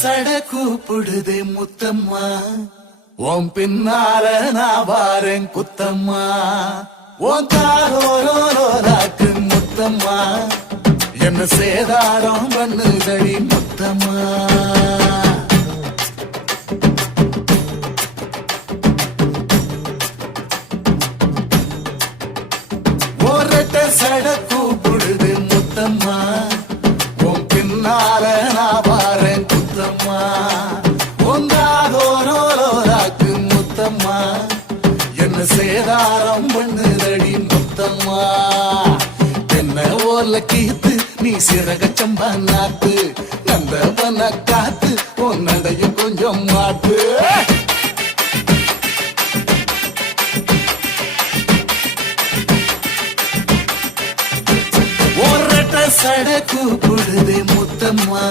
சட கூப்பிடுதே முத்தம்மா, உன் பின்னால நான் வாரேன் குத்தம்மா, உன் காரோராக்கு முத்தம்மா, என்ன சேதாரம் பண்ணுதடி முத்தம்மா. ஒரட்ட சட கூப்பிடுது முத்தம்மா, உன் பின்னால நான் வாரேன் குத்தம்மா, உங்காதோராக்கு முத்தம்மா, என்ன சேதாரம் பண்ணுதடி முத்தம்மா. என்ன ஓல கீத்து நீ சிறகச்சம்பா நாத்து, நந்தவன காத்து உன் நடைய கொஞ்சம் மாத்து. ஒரட்ட சட கூப்பிடுதே முத்தம்மா,